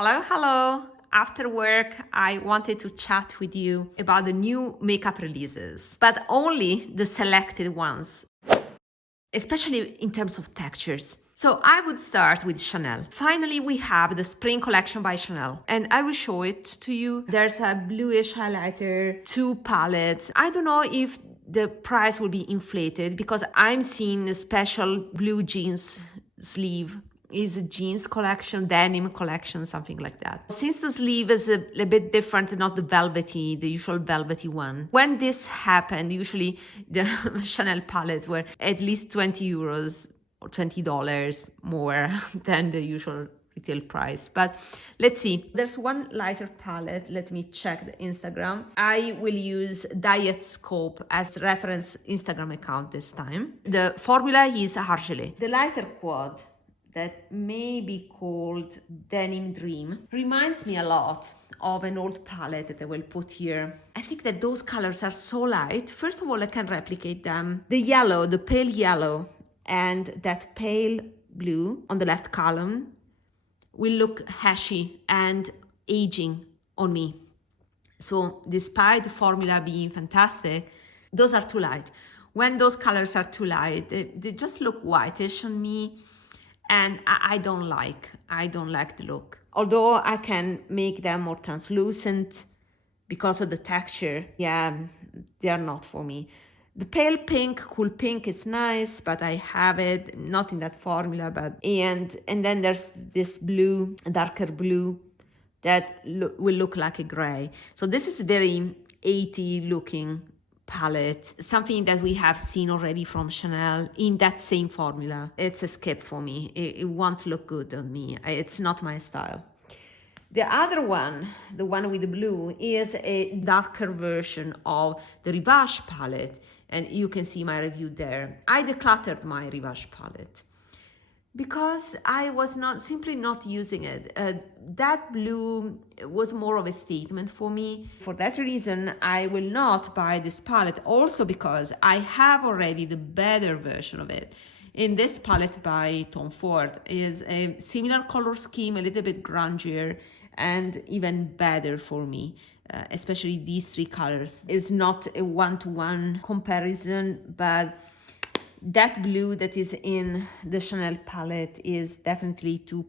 Hello, hello. After work, I wanted to chat with you about the new makeup releases, but only the selected ones, especially in terms of textures. So I would start with Chanel. Finally, we have the spring collection by Chanel, and I will show it to you. There's a bluish highlighter, two palettes. I don't know if the price will be inflated because I'm seeing a special blue jeans sleeve is a jeans collection, denim collection, something like that. Since the sleeve is a bit different, not the velvety, the usual velvety one. When this happened, usually the Chanel palettes were at least 20 euros or $20 more than the usual retail price. But let's see. There's one lighter palette. Let me check the Instagram. I will use Diet Scope as reference Instagram account this time. The formula is Argelé. The lighter quad that may be called Denim Dream reminds me a lot of an old palette that I will put here. I think that those colors are so light. First of all, I can replicate them. The yellow, the pale yellow, and that pale blue on the left column will look ashy and aging on me. So despite the formula being fantastic, those are too light. When those colors are too light, they just look whitish on me. And I don't like the look. Although I can make them more translucent because of the texture, yeah, they are not for me. The pale pink, cool pink is nice, but I have it not in that formula. And then there's this blue, darker blue, that will look like a gray. So this is very 80 looking palette, something that we have seen already from Chanel in that same formula. It's a skip for me. It won't look good on me. It's not my style. The other one, the one with the blue, is a darker version of the Rivage palette, and you can see my review there. I decluttered my Rivage palette because I was simply not using it. That blue was more of a statement for me. For that reason, I will not buy this palette. Also because I have already the better version of it. In this palette by Tom Ford is a similar color scheme, a little bit grungier and even better for me. Especially these three colors. It's not a one-to-one comparison, but that blue that is in the Chanel palette is definitely too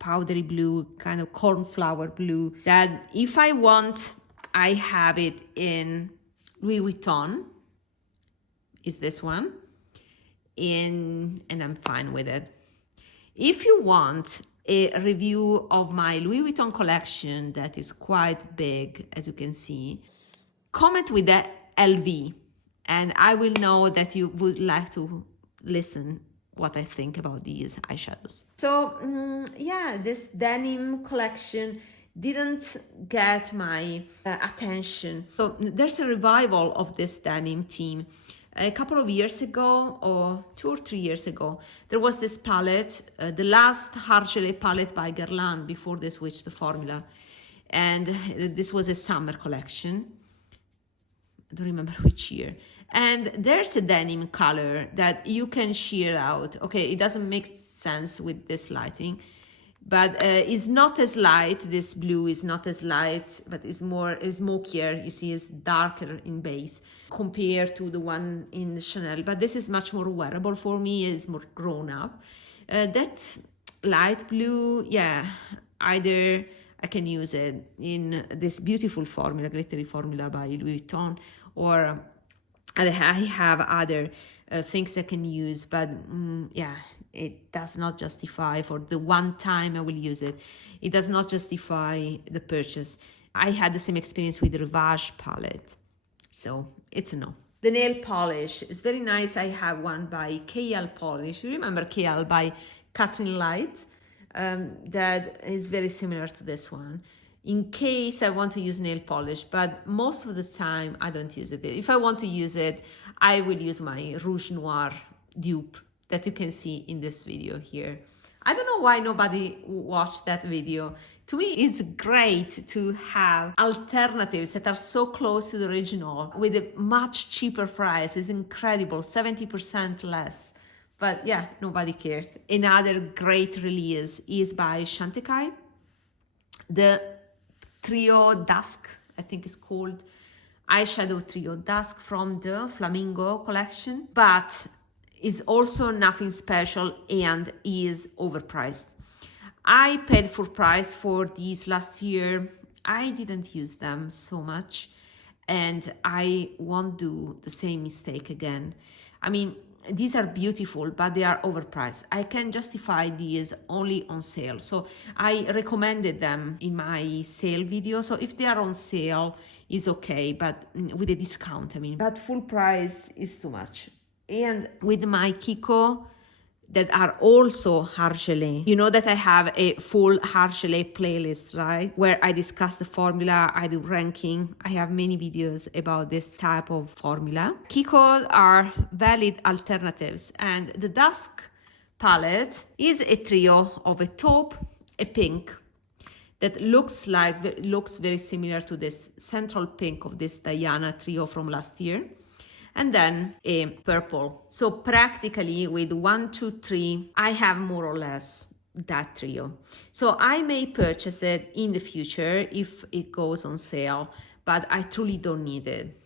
powdery blue, kind of cornflower blue, that if I want, I have it in Louis Vuitton, is this one, and I'm fine with it. If you want a review of my Louis Vuitton collection that is quite big, as you can see, comment with the LV. And I will know that you would like to listen what I think about these eyeshadows. So yeah, this denim collection didn't get my attention. So there's a revival of this denim team. A couple of years ago, or 2 or 3 years ago, there was this palette, the last Argelé palette by Guerlain before they switched the formula. And this was a summer collection. I don't remember which year. And there's a denim color that you can sheer out. Okay, it doesn't make sense with this lighting, but it's not as light. This blue is not as light, but it's more smokier. You see, it's darker in base compared to the one in Chanel. But this is much more wearable for me. It's more grown up. That light blue, yeah, either I can use it in this beautiful formula, glittery formula by Louis Vuitton, or I have other things I can use, but yeah, it does not justify for the one time I will use it. It does not justify the purchase. I had the same experience with the Rivage palette, so it's a no. The nail polish is very nice. I have one by KL Polish. You remember KL by Catherine Light? That is very similar to this one. In case I want to use nail polish, but most of the time I don't use it. If I want to use it, I will use my Rouge Noir dupe that you can see in this video here. I don't know why nobody watched that video. To me, it's great to have alternatives that are so close to the original with a much cheaper price. It's incredible, 70% less. But yeah, nobody cared. Another great release is by Chantecaille the Trio Dusk, I think it's called, eyeshadow trio Dusk from the Flamingo collection, but is also nothing special and is overpriced. I paid full price for these last year. I didn't use them so much, and I won't do the same mistake again. I mean, these are beautiful, but they are overpriced. I can justify these only on sale. So I recommended them in my sale video. So if they are on sale, it's okay, but with a discount, I mean. But full price is too much. And with my Kiko, that are also Argelé. You know that I have a full Argelé playlist, right? Where I discuss the formula, I do ranking. I have many videos about this type of formula. Kiko are valid alternatives, and the Dusk palette is a trio of a taupe, a pink, that looks very similar to this central pink of this Diana trio from last year, and then a purple. So practically with 1, 2, 3, I have more or less that trio. So I may purchase it in the future if it goes on sale, but I truly don't need it.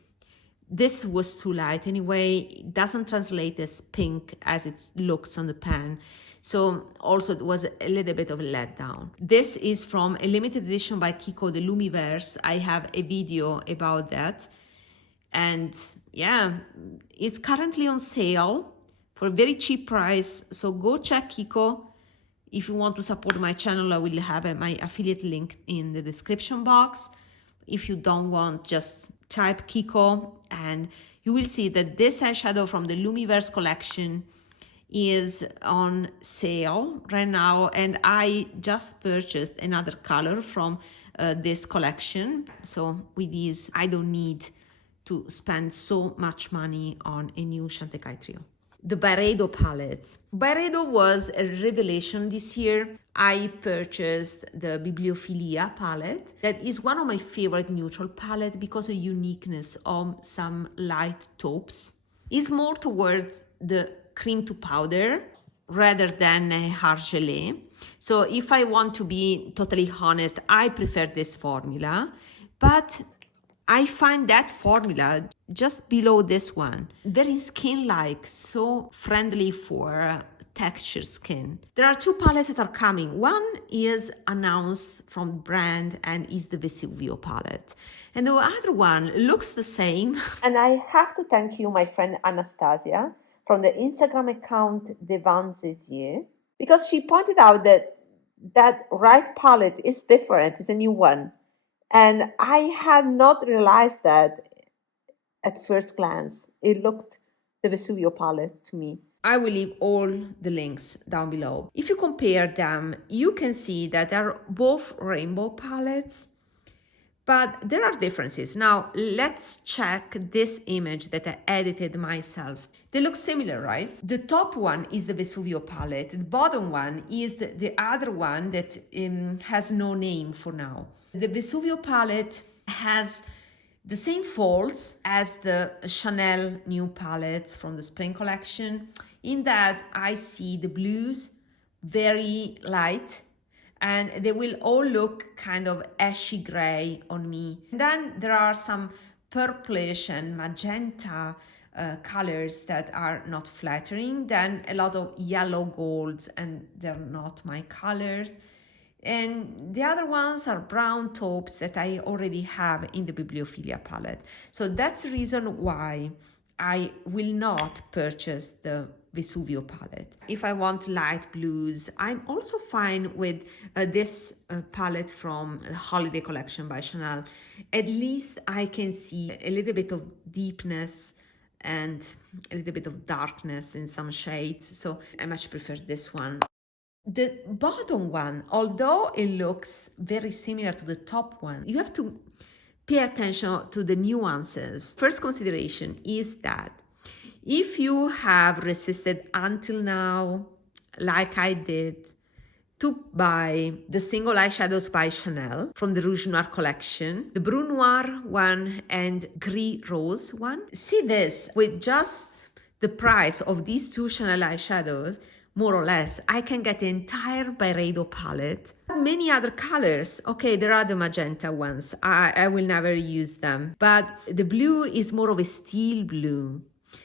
This was too light anyway. It doesn't translate as pink as it looks on the pan. So also it was a little bit of a letdown. This is from a limited edition by Kiko, the Lumiverse. I have a video about that. And yeah, it's currently on sale for a very cheap price. So go check Kiko. If you want to support my channel, I will have my affiliate link in the description box. If you don't want, just type Kiko and you will see that this eyeshadow from the Lumiverse collection is on sale right now. And I just purchased another color from this collection. So with these, I don't need to spend so much money on a new Chantecaille trio. The Byredo palettes. Byredo was a revelation this year. I purchased the Bibliophilia palette. That is one of my favorite neutral palettes because of uniqueness of some light taupes. It's more towards the cream to powder rather than a Argelé. So if I want to be totally honest, I prefer this formula, but I find that formula just below this one very skin-like, so friendly for textured skin. There are 2 palettes that are coming. One is announced from brand and is the Vesuvio palette. And the other one looks the same. And I have to thank you, my friend Anastasia, from the Instagram account Denim, because she pointed out that right palette is different, it's a new one. And I had not realized that at first glance. It looked the Vesuvio palette to me. I will leave all the links down below. If you compare them, you can see that they're both rainbow palettes, but there are differences. Now, let's check this image that I edited myself. They look similar, right? The top one is the Vesuvio palette. The bottom one is the other one that has no name for now. The Vesuvio palette has the same folds as the Chanel new palettes from the spring collection, in that I see the blues very light and they will all look kind of ashy gray on me. And then there are some purplish and magenta colors that are not flattering, then a lot of yellow golds and they're not my colors. And the other ones are brown taupes that I already have in the Bibliophilia palette. So that's the reason why I will not purchase the Vesuvio palette. If I want light blues, I'm also fine with this palette from the Holiday Collection by Chanel. At least I can see a little bit of deepness and a little bit of darkness in some shades. So I much prefer this one. The bottom one, although it looks very similar to the top one, you have to pay attention to the nuances. First consideration is that if you have resisted until now, like I did, to buy the single eyeshadows by Chanel from the Rouge Noir collection, the Brun Noir one and Gris Rose one, see this, with just the price of these 2 Chanel eyeshadows, more or less, I can get the entire Byredo palette. Many other colors. Okay, there are the magenta ones. I will never use them. But the blue is more of a steel blue.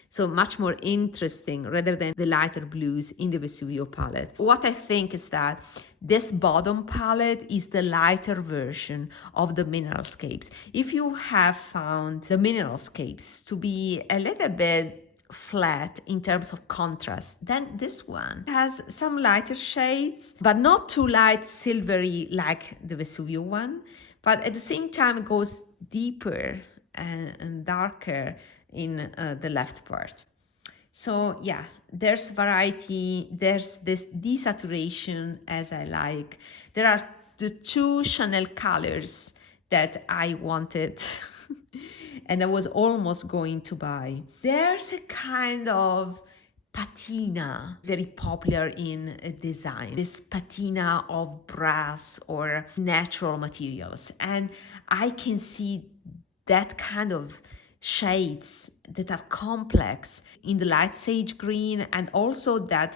So much more interesting rather than the lighter blues in the Vesuvio palette. What I think is that this bottom palette is the lighter version of the Mineralscapes. If you have found the Mineralscapes to be a little bit flat in terms of contrast, then this one has some lighter shades, but not too light silvery like the Vesuvio one, but at the same time it goes deeper and darker in the left part. So yeah, there's variety, there's this desaturation as I like. There are the two Chanel colors that I wanted and I was almost going to buy. There's a kind of patina, very popular in design, this patina of brass or natural materials. And I can see that kind of shades that are complex in the light sage green, and also that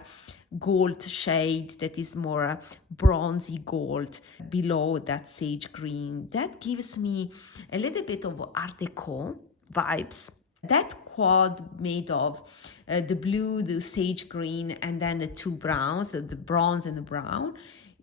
gold shade that is more bronzy gold below that sage green. That gives me a little bit of Art Deco vibes. That quad made of the blue, the sage green, and then the two browns, the bronze and the brown,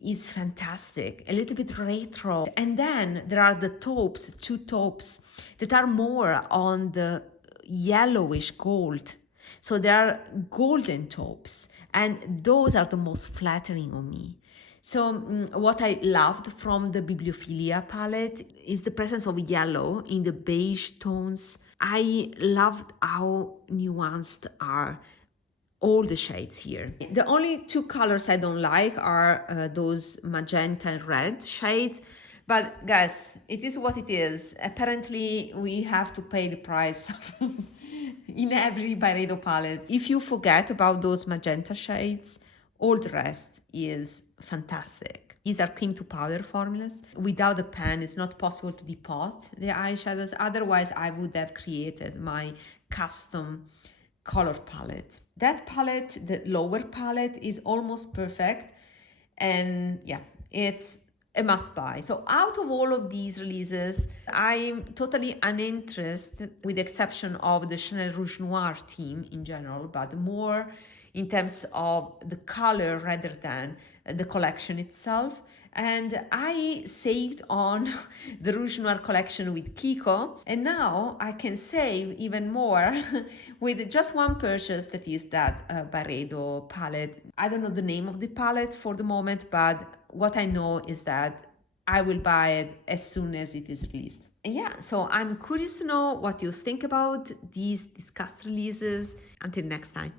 is fantastic, a little bit retro. And then there are the taupes, two taupes that are more on the yellowish gold. So there are golden taupes, and those are the most flattering on me. So what I loved from the Bibliophilia palette is the presence of yellow in the beige tones. I loved how nuanced are all the shades here. The only two colors I don't like are those magenta and red shades. But guys, it is what it is. Apparently, we have to pay the price in every Byredo palette. If you forget about those magenta shades, all the rest is fantastic. These are cream to powder formulas. Without a pen, it's not possible to depot the eyeshadows. Otherwise, I would have created my custom color palette. That palette, the lower palette, is almost perfect. And yeah, it's a must buy. So out of all of these releases, I'm totally uninterested, with the exception of the Chanel Rouge Noir theme in general, but more in terms of the color rather than the collection itself. And I saved on the Rouge Noir collection with Kiko, and now I can save even more with just one purchase, that is that Byredo palette. I don't know the name of the palette for the moment, but what I know is that I will buy it as soon as it is released. And yeah, so I'm curious to know what you think about these discussed releases. Until next time.